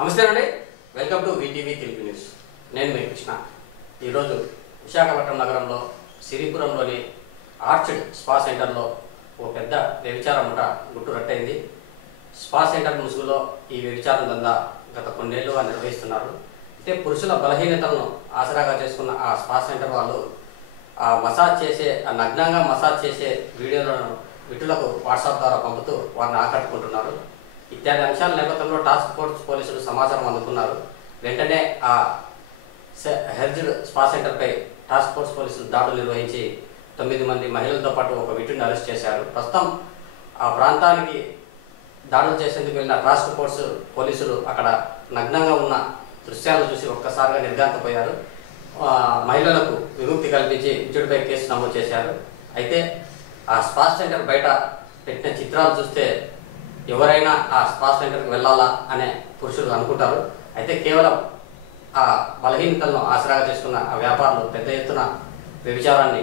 నమస్తే అండి, welcome to VTV Telugu news. నేను మీ కృష్ణ. ఈరోజు విశాఖపట్నం నగరంలో సిరిపురంలోని ఆర్చిడ్ స్పా సెంటర్లో ఓ పెద్ద వ్యభిచార ముఠ గుట్టు రట్టయింది. స్పా సెంటర్ ముసుగులో ఈ వ్యభిచారం దందా గత కొన్నేళ్లుగా నిర్వహిస్తున్నారు. అయితే పురుషుల బలహీనతలను ఆసరాగా చేసుకున్న ఆ స్పా సెంటర్ వాళ్ళు ఆ నగ్నంగా మసాజ్ చేసే వీడియోలను విటులకు వాట్సాప్ ద్వారా పంపుతూ వారిని ఆకట్టుకుంటున్నారు. ఇత్యాది అంశాల నేపథ్యంలో టాస్క్ ఫోర్స్ పోలీసులు సమాచారం అందుకున్నారు. వెంటనే ఆ హెర్జ్డ్ స్పా సెంటర్పై టాస్క్ ఫోర్స్ పోలీసులు దాడులు నిర్వహించి 9 మంది మహిళలతో పాటు ఒక వ్యక్తిని అరెస్ట్ చేశారు. ప్రస్తుతం ఆ ప్రాంతానికి దాడులు చేసేందుకు వెళ్ళిన టాస్క్ ఫోర్స్ పోలీసులు అక్కడ నగ్నంగా ఉన్న దృశ్యాలు చూసి ఒక్కసారిగా నిర్ఘాంతపోయారు. మహిళలకు విముక్తి కల్పించి ఇచ్చుడిపై కేసు నమోదు చేశారు. అయితే ఆ స్పా సెంటర్ బయట పెట్టిన చిత్రాలు చూస్తే ఎవరైనా ఆ స్పా సెంటర్కి వెళ్ళాలా అనే పురుషులు అనుకుంటారు. అయితే కేవలం ఆ బలహీనతలను ఆసరాగా చేసుకున్న ఆ వ్యాపారులు పెద్ద ఎత్తున వ్యభిచారాన్ని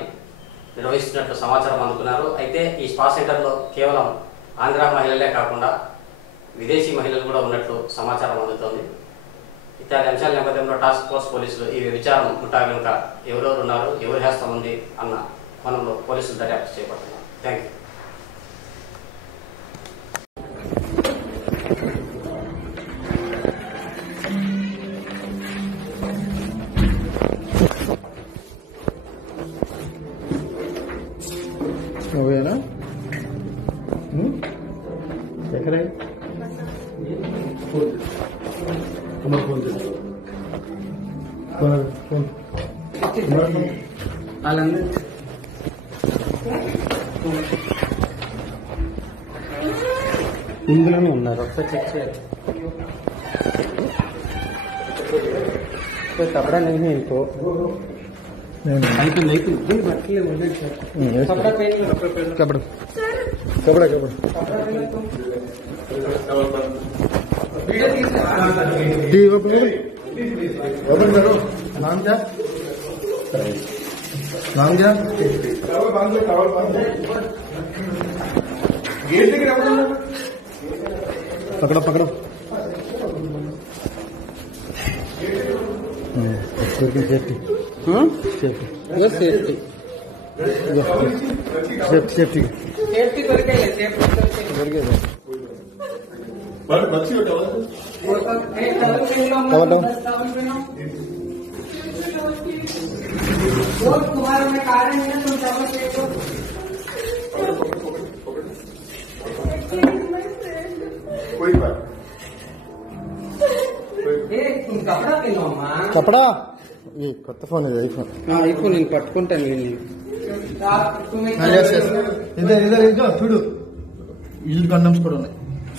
నిర్వహిస్తున్నట్లు సమాచారం అందుకున్నారు. అయితే ఈ స్పా సెంటర్లో కేవలం ఆంధ్ర మహిళలే కాకుండా విదేశీ మహిళలు కూడా ఉన్నట్లు సమాచారం అందుతోంది. ఇత్యాది అంశాల నేపథ్యంలో టాస్క్ ఫోర్స్ పోలీసులు ఈ వ్యభిచారం ముఠా వెనుక ఎవరెవరు ఉన్నారు, ఎవరి హస్తం ఉంది అన్న కోణంలో పోలీసులు దర్యాప్తు చేపడుతున్నారు. Thank you. నువ్వేనా ఎక్కడ ఇందులోనే ఉన్నారు. ఒకసారి చెక్ చేయాలి. कपड़ा नहीं है इनको कपड़ा कपड़ा कपड़ा ओपन करो. नाम क्या पकड़ो पकड़ो. Safety safety safety safety safety करके तुम्हारे में कारण है तुम कोई बात कपड़ा ये కొత్త ఫోన్ ఇది ఐఫోన్ నేను పట్టుకుంటాను. ఇద్దరు చూడు, ఇల్లు కండమ్స్ కూడా ఉన్నాయి.